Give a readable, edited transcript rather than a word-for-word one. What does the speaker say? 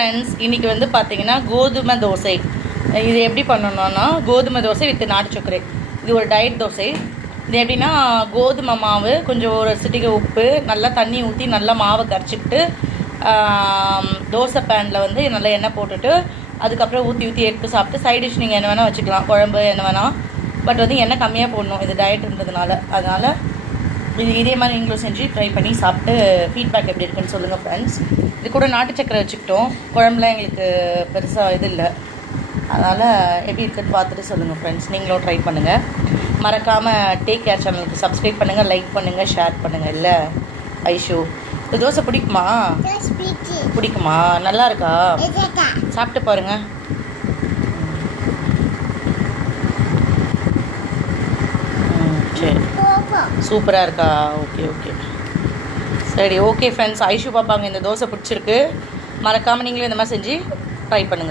Friends, இன்றைக்கி வந்து பார்த்தீங்கன்னா கோதுமை தோசை. இது எப்படி பண்ணணும்னா கோதுமை தோசை வித் நாட்டு சர்க்கரை. இது ஒரு டயட் தோசை. இது எப்படின்னா கோதுமை மாவு, கொஞ்சம் ஒரு சிட்டிகை உப்பு, நல்லா தண்ணி ஊற்றி நல்லா மாவை கரைச்சிக்கிட்டு தோசை பேனில் வந்து நல்லா எண்ணெய் போட்டுட்டு அதுக்கப்புறம் ஊற்றி எடுத்து சாப்பிட்டு சைட் டிஷ் நீங்கள் என்ன வேணால் வச்சுக்கலாம், குழம்பு என்ன வேணால். பட் வந்து எண்ணெய் கம்மியாக போடணும், இது டயட்ன்றதுனால. அதனால் இதே மாதிரி நீங்களும் செஞ்சு ட்ரை பண்ணி சாப்பிட்டு ஃபீட்பேக் எப்படி இருக்குன்னு சொல்லுங்கள் ஃப்ரெண்ட்ஸ். இது கூட நாட்டு சக்கரை வச்சுக்கிட்டோம், குழம்புலாம் எங்களுக்கு பெருசாக இது இல்லை. அதனால் எப்படி இருக்குன்னு பார்த்துட்டு சொல்லுங்கள் ஃப்ரெண்ட்ஸ். நீங்களும் ட்ரை பண்ணுங்கள். மறக்காமல் டேக் கேர் சேனலுக்கு சப்ஸ்கிரைப் பண்ணுங்கள், லைக் பண்ணுங்கள், ஷேர் பண்ணுங்கள். இல்லை ஐஷு, இந்த தோசை பிடிக்குமா? பிடிக்குமா? நல்லா இருக்கா? சாப்பிட்டு பாருங்கள். சரி, சூப்பராக இருக்கா? ஓகே ஓகே, சரி ஓகே ஃப்ரெண்ட்ஸ். ஐஷு பாப்பாங்க இந்த தோசை பிடிச்சிருக்கு. மறக்காமல் நீங்களும் இந்த மாதிரி செஞ்சு ட்ரை பண்ணுங்கள்.